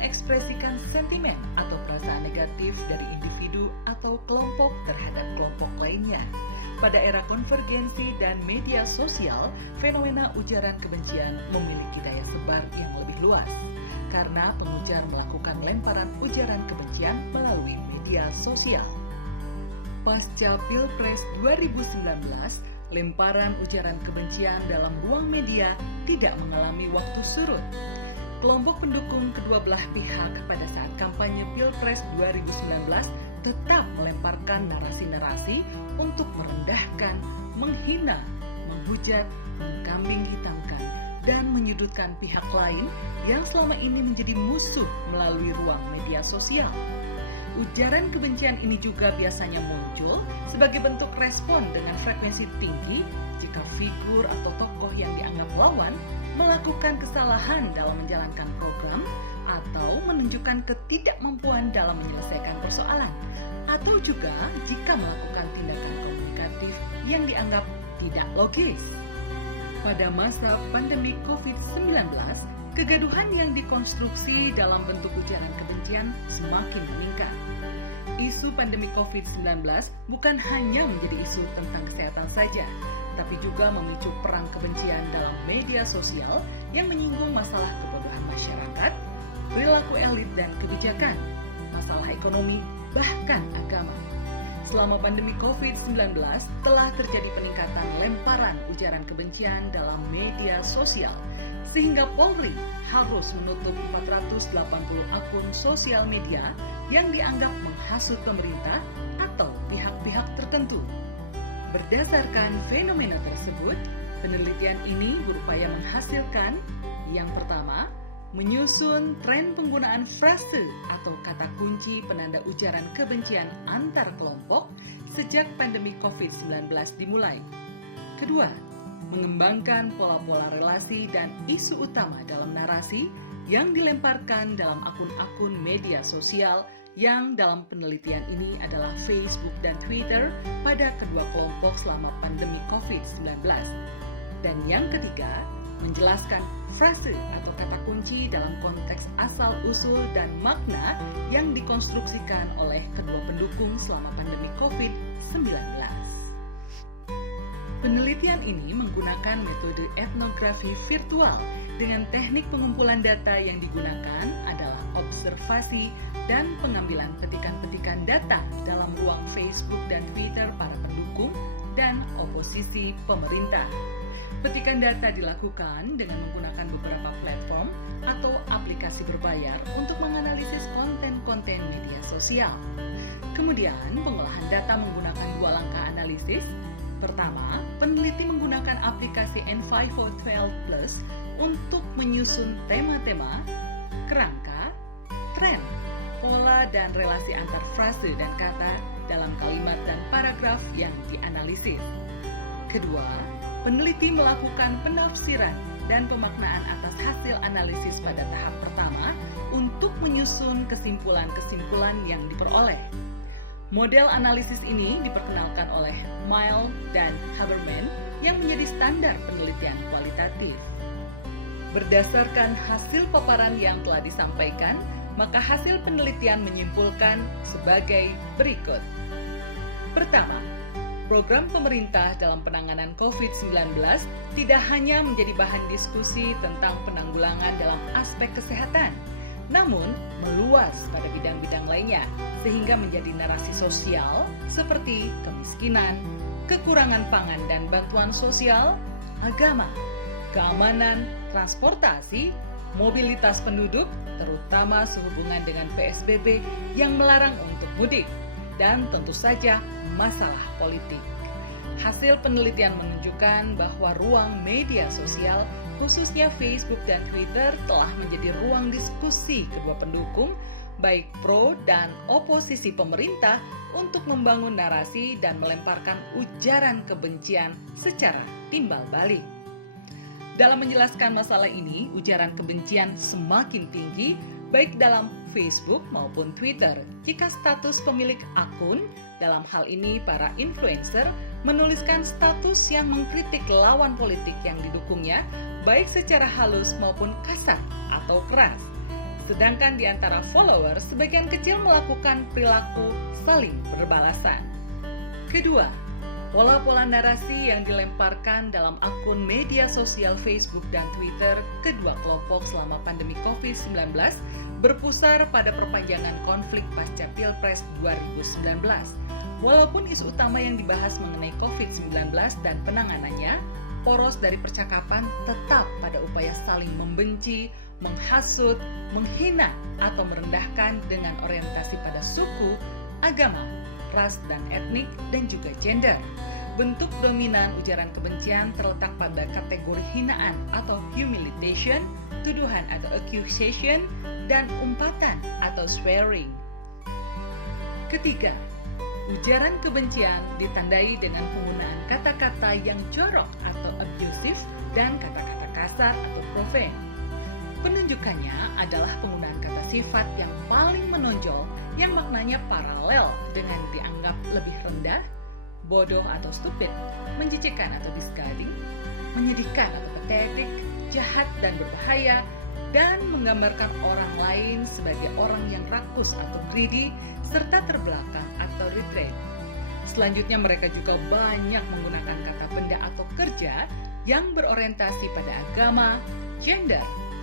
mengekspresikan sentimen atau perasaan negatif dari individu atau kelompok terhadap kelompok lainnya. Pada era konvergensi dan media sosial, fenomena ujaran kebencian memiliki daya sebar yang lebih luas karena pengujar melakukan lemparan ujaran kebencian melalui media sosial. Pasca Pilpres 2019, lemparan ujaran kebencian dalam ruang media tidak mengalami waktu surut. Kelompok pendukung kedua belah pihak pada saat kampanye Pilpres 2019 tetap melemparkan narasi-narasi untuk merendahkan, menghina, menghujat, mengkambing hitamkan, dan menyudutkan pihak lain yang selama ini menjadi musuh melalui ruang media sosial. Ujaran kebencian ini juga biasanya muncul sebagai bentuk respon dengan frekuensi tinggi jika figur atau tokoh yang dianggap lawan melakukan kesalahan dalam menjalankan program atau menunjukkan ketidakmampuan dalam menyelesaikan persoalan, atau juga jika melakukan tindakan komunikatif yang dianggap tidak logis. Pada masa pandemi COVID-19, kegaduhan yang dikonstruksi dalam bentuk ujaran kebencian semakin meningkat. Isu pandemi COVID-19 bukan hanya menjadi isu tentang kesehatan saja, tapi juga memicu perang kebencian dalam media sosial yang menyinggung masalah kebodohan masyarakat, perilaku elit dan kebijakan, masalah ekonomi, bahkan agama. Selama pandemi COVID-19 telah terjadi peningkatan lemparan ujaran kebencian dalam media sosial, sehingga Polri harus menutup 480 akun sosial media yang dianggap menghasut pemerintah atau pihak-pihak tertentu. Berdasarkan fenomena tersebut, penelitian ini berupaya menghasilkan yang pertama, menyusun tren penggunaan frase atau kata kunci penanda ujaran kebencian antar kelompok sejak pandemi COVID-19 dimulai. Kedua, mengembangkan pola-pola relasi dan isu utama dalam narasi yang dilemparkan dalam akun-akun media sosial yang dalam penelitian ini adalah Facebook dan Twitter pada kedua kelompok selama pandemi COVID-19. Dan yang ketiga, menjelaskan frase atau kata kunci dalam konteks asal-usul dan makna yang dikonstruksikan oleh kedua pendukung selama pandemi COVID-19. Penelitian ini menggunakan metode etnografi virtual dengan teknik pengumpulan data yang digunakan adalah observasi dan pengambilan petikan-petikan data dalam ruang Facebook dan Twitter para pendukung dan oposisi pemerintah. Petikan data dilakukan dengan menggunakan beberapa platform atau aplikasi berbayar untuk menganalisis konten-konten media sosial. Kemudian, pengolahan data menggunakan dua langkah analisis. Pertama, peneliti menggunakan aplikasi N512 Plus untuk menyusun tema-tema, kerangka, tren, pola dan relasi antar frase dan kata dalam kalimat dan paragraf yang dianalisis. Kedua, peneliti melakukan penafsiran dan pemaknaan atas hasil analisis pada tahap pertama untuk menyusun kesimpulan-kesimpulan yang diperoleh. Model analisis ini diperkenalkan oleh Miles dan Haberman yang menjadi standar penelitian kualitatif. Berdasarkan hasil paparan yang telah disampaikan, maka hasil penelitian menyimpulkan sebagai berikut. Pertama, program pemerintah dalam penanganan COVID-19 tidak hanya menjadi bahan diskusi tentang penanggulangan dalam aspek kesehatan, namun meluas pada bidang-bidang lainnya, sehingga menjadi narasi sosial seperti kemiskinan, kekurangan pangan dan bantuan sosial, agama, keamanan, transportasi, mobilitas penduduk, terutama sehubungan dengan PSBB yang melarang untuk mudik, dan tentu saja masalah politik. Hasil penelitian menunjukkan bahwa ruang media sosial, khususnya Facebook dan Twitter, telah menjadi ruang diskusi kedua pendukung, baik pro dan oposisi pemerintah, untuk membangun narasi dan melemparkan ujaran kebencian secara timbal balik. Dalam menjelaskan masalah ini, ujaran kebencian semakin tinggi, baik dalam Facebook maupun Twitter, jika status pemilik akun, dalam hal ini para influencer, menuliskan status yang mengkritik lawan politik yang didukungnya, baik secara halus maupun kasar atau keras. Sedangkan di antara followers, sebagian kecil melakukan perilaku saling berbalasan. Kedua, pola-pola narasi yang dilemparkan dalam akun media sosial Facebook dan Twitter kedua kelompok selama pandemi COVID-19 berpusar pada perpanjangan konflik pasca Pilpres 2019. Walaupun isu utama yang dibahas mengenai COVID-19 dan penanganannya, poros dari percakapan tetap pada upaya saling membenci, menghasut, menghina, atau merendahkan dengan orientasi pada suku, agama, ras dan etnik, dan juga gender. Bentuk dominan ujaran kebencian terletak pada kategori hinaan atau humiliation, tuduhan atau accusation, dan umpatan atau swearing. Ketiga, ujaran kebencian ditandai dengan penggunaan kata-kata yang jorok atau abusive dan kata-kata kasar atau profane. Penunjukannya adalah penggunaan kata sifat yang paling menonjol yang maknanya paralel dengan dianggap lebih rendah, bodoh atau stupid, menjijikkan atau disgusting, menyedihkan atau pathetic, jahat dan berbahaya, dan menggambarkan orang lain sebagai orang yang rakus atau greedy, serta terbelakang atau retreat. Selanjutnya mereka juga banyak menggunakan kata benda atau kerja yang berorientasi pada agama, gender,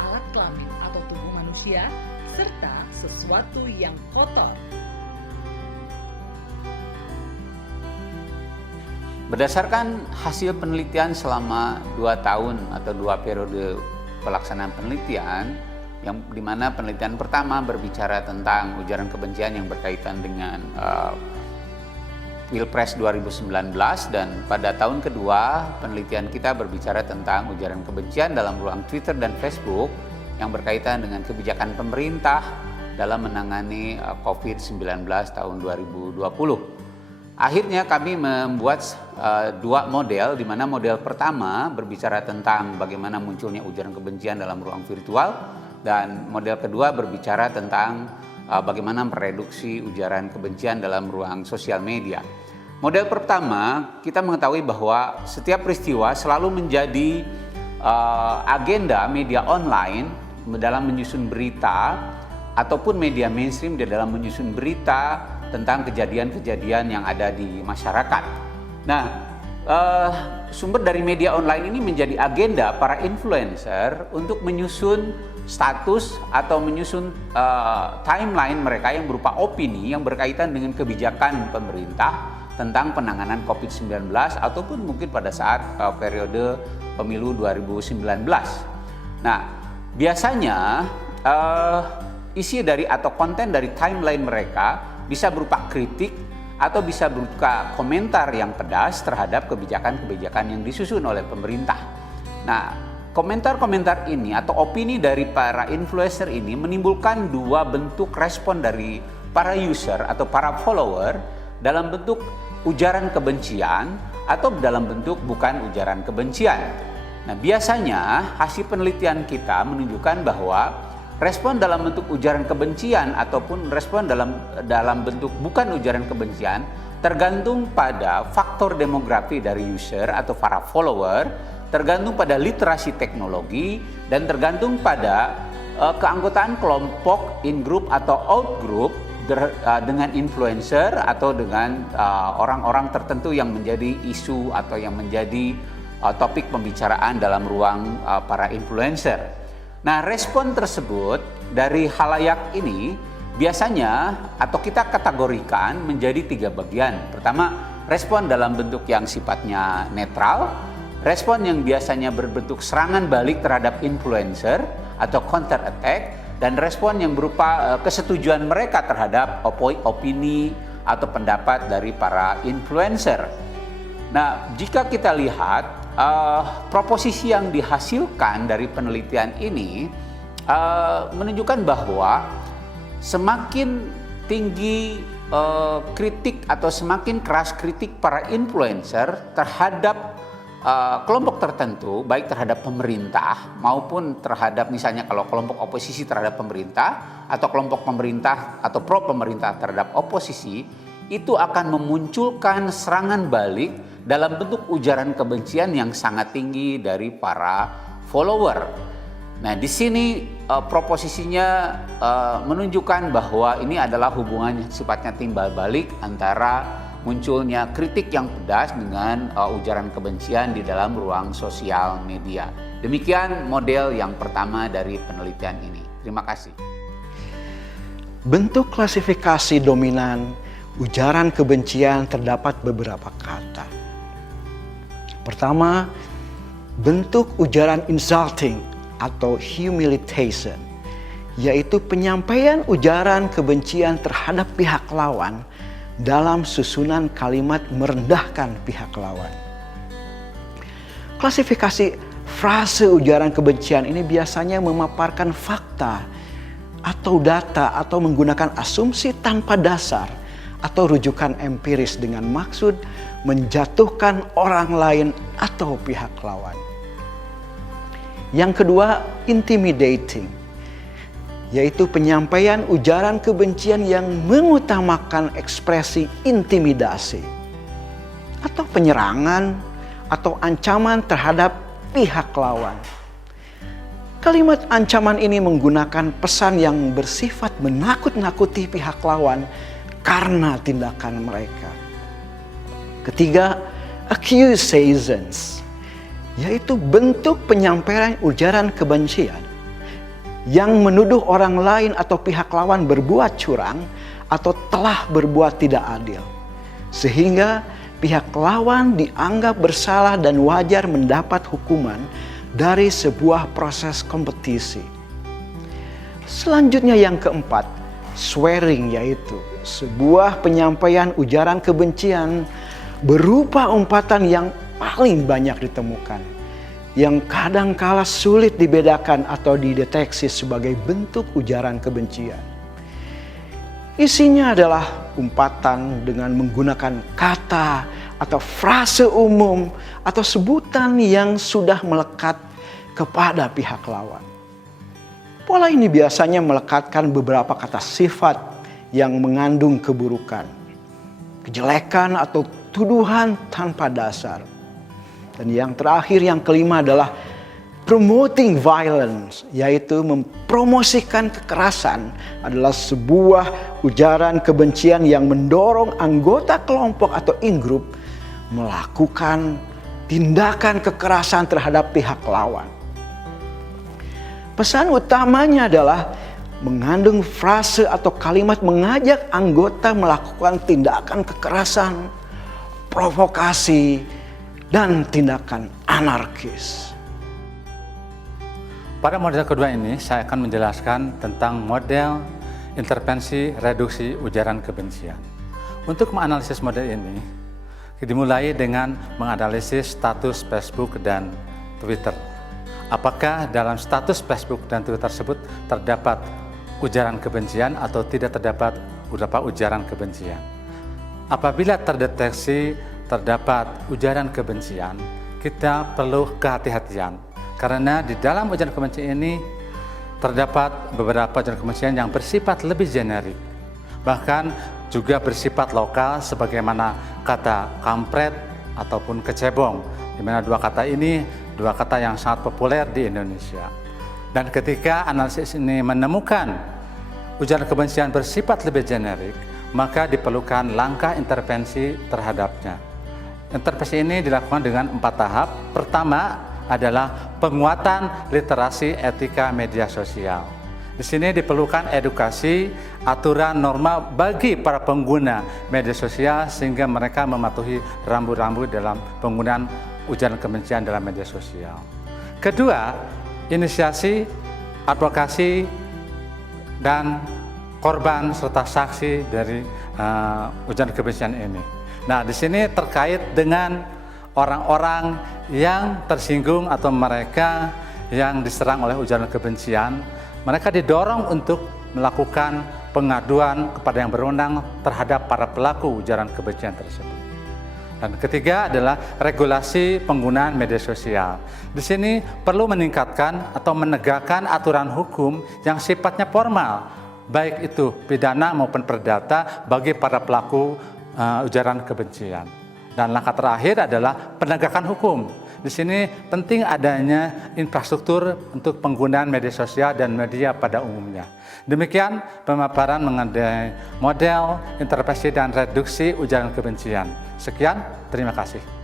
alat kelamin atau tubuh manusia, serta sesuatu yang kotor. Berdasarkan hasil penelitian selama 2 tahun atau 2 periode pelaksanaan penelitian, yang dimana penelitian pertama berbicara tentang ujaran kebencian yang berkaitan dengan Pilpres 2019, dan pada tahun kedua penelitian kita berbicara tentang ujaran kebencian dalam ruang Twitter dan Facebook yang berkaitan dengan kebijakan pemerintah dalam menangani COVID-19 tahun 2020. Akhirnya kami membuat 2 model, di mana model pertama berbicara tentang bagaimana munculnya ujaran kebencian dalam ruang virtual, dan model kedua berbicara tentang bagaimana mereduksi ujaran kebencian dalam ruang sosial media. Model pertama, kita mengetahui bahwa setiap peristiwa selalu menjadi agenda media online dalam menyusun berita ataupun media mainstream di dalam menyusun berita tentang kejadian-kejadian yang ada di masyarakat. Nah, sumber dari media online ini menjadi agenda para influencer untuk menyusun status atau menyusun timeline mereka yang berupa opini yang berkaitan dengan kebijakan pemerintah tentang penanganan COVID-19 ataupun mungkin pada saat periode pemilu 2019. Nah, biasanya isi dari atau konten dari timeline mereka bisa berupa kritik atau bisa berupa komentar yang pedas terhadap kebijakan-kebijakan yang disusun oleh pemerintah. Nah, komentar-komentar ini atau opini dari para influencer ini menimbulkan 2 bentuk respon dari para user atau para follower dalam bentuk ujaran kebencian atau dalam bentuk bukan ujaran kebencian. Nah, biasanya hasil penelitian kita menunjukkan bahwa respon dalam bentuk ujaran kebencian ataupun respon dalam bentuk bukan ujaran kebencian tergantung pada faktor demografi dari user atau para follower, tergantung pada literasi teknologi, dan tergantung pada keanggotaan kelompok in-group atau out-group dengan influencer atau dengan orang-orang tertentu yang menjadi isu atau yang menjadi topik pembicaraan dalam ruang para influencer. Nah, respon tersebut dari khalayak ini biasanya atau kita kategorikan menjadi 3 bagian. Pertama, respon dalam bentuk yang sifatnya netral, respon yang biasanya berbentuk serangan balik terhadap influencer atau counter attack, dan respon yang berupa kesetujuan mereka terhadap opini atau pendapat dari para influencer. Nah, jika kita lihat proposisi yang dihasilkan dari penelitian ini menunjukkan bahwa semakin tinggi kritik atau semakin keras kritik para influencer terhadap kelompok tertentu, baik terhadap pemerintah maupun terhadap misalnya kalau kelompok oposisi terhadap pemerintah atau kelompok pemerintah atau pro pemerintah terhadap oposisi, itu akan memunculkan serangan balik dalam bentuk ujaran kebencian yang sangat tinggi dari para follower. Nah, di sini proposisinya menunjukkan bahwa ini adalah hubungan sifatnya timbal balik antara munculnya kritik yang pedas dengan ujaran kebencian di dalam ruang sosial media. Demikian model yang pertama dari penelitian ini. Terima kasih. Bentuk klasifikasi dominan ujaran kebencian terdapat beberapa kata. Pertama, bentuk ujaran insulting atau humiliation, yaitu penyampaian ujaran kebencian terhadap pihak lawan dalam susunan kalimat merendahkan pihak lawan. Klasifikasi frase ujaran kebencian ini biasanya memaparkan fakta atau data atau menggunakan asumsi tanpa dasar atau rujukan empiris dengan maksud menjatuhkan orang lain atau pihak lawan. Yang kedua, intimidating, yaitu penyampaian ujaran kebencian yang mengutamakan ekspresi intimidasi atau penyerangan atau ancaman terhadap pihak lawan. Kalimat ancaman ini menggunakan pesan yang bersifat menakut-nakuti pihak lawan karena tindakan mereka. Ketiga, accusations, yaitu bentuk penyampaian ujaran kebencian yang menuduh orang lain atau pihak lawan berbuat curang atau telah berbuat tidak adil, sehingga pihak lawan dianggap bersalah dan wajar mendapat hukuman dari sebuah proses kompetisi. Selanjutnya yang keempat, swearing, yaitu sebuah penyampaian ujaran kebencian berupa umpatan yang paling banyak ditemukan, yang kadangkala sulit dibedakan atau dideteksi sebagai bentuk ujaran kebencian. Isinya adalah umpatan dengan menggunakan kata atau frase umum atau sebutan yang sudah melekat kepada pihak lawan. Pola ini biasanya melekatkan beberapa kata sifat yang mengandung keburukan, kejelekan atau tuduhan tanpa dasar. Dan yang terakhir, yang kelima adalah promoting violence, yaitu mempromosikan kekerasan, adalah sebuah ujaran kebencian yang mendorong anggota kelompok atau in-group melakukan tindakan kekerasan terhadap pihak lawan. Pesan utamanya adalah mengandung frase atau kalimat mengajak anggota melakukan tindakan kekerasan, provokasi, dan tindakan anarkis. Pada model kedua ini, saya akan menjelaskan tentang model intervensi reduksi ujaran kebencian. Untuk menganalisis model ini, dimulai dengan menganalisis status Facebook dan Twitter. Apakah dalam status Facebook dan Twitter tersebut terdapat ujaran kebencian atau tidak terdapat ujaran kebencian? Apabila terdeteksi terdapat ujaran kebencian, kita perlu kehati-hatian. Karena di dalam ujaran kebencian ini terdapat beberapa ujaran kebencian yang bersifat lebih generik. Bahkan juga bersifat lokal sebagaimana kata kampret ataupun kecebong, di mana dua kata ini dua kata yang sangat populer di Indonesia. Dan ketika analisis ini menemukan ujaran kebencian bersifat lebih generik, maka diperlukan langkah intervensi terhadapnya. Intervensi ini dilakukan dengan 4 tahap. Pertama adalah penguatan literasi etika media sosial. Di sini diperlukan edukasi, aturan norma bagi para pengguna media sosial sehingga mereka mematuhi rambu-rambu dalam penggunaan ujaran kebencian dalam media sosial. Kedua, inisiasi, advokasi, dan korban serta saksi dari ujaran kebencian ini. Nah, di sini terkait dengan orang-orang yang tersinggung atau mereka yang diserang oleh ujaran kebencian, mereka didorong untuk melakukan pengaduan kepada yang berwenang terhadap para pelaku ujaran kebencian tersebut. Dan ketiga adalah regulasi penggunaan media sosial. Di sini perlu meningkatkan atau menegakkan aturan hukum yang sifatnya formal, baik itu pidana maupun perdata bagi para pelaku ujaran kebencian. Dan langkah terakhir adalah penegakan hukum. Di sini penting adanya infrastruktur untuk penggunaan media sosial dan media pada umumnya. Demikian pemaparan mengenai model intervensi dan reduksi ujaran kebencian. Sekian, terima kasih.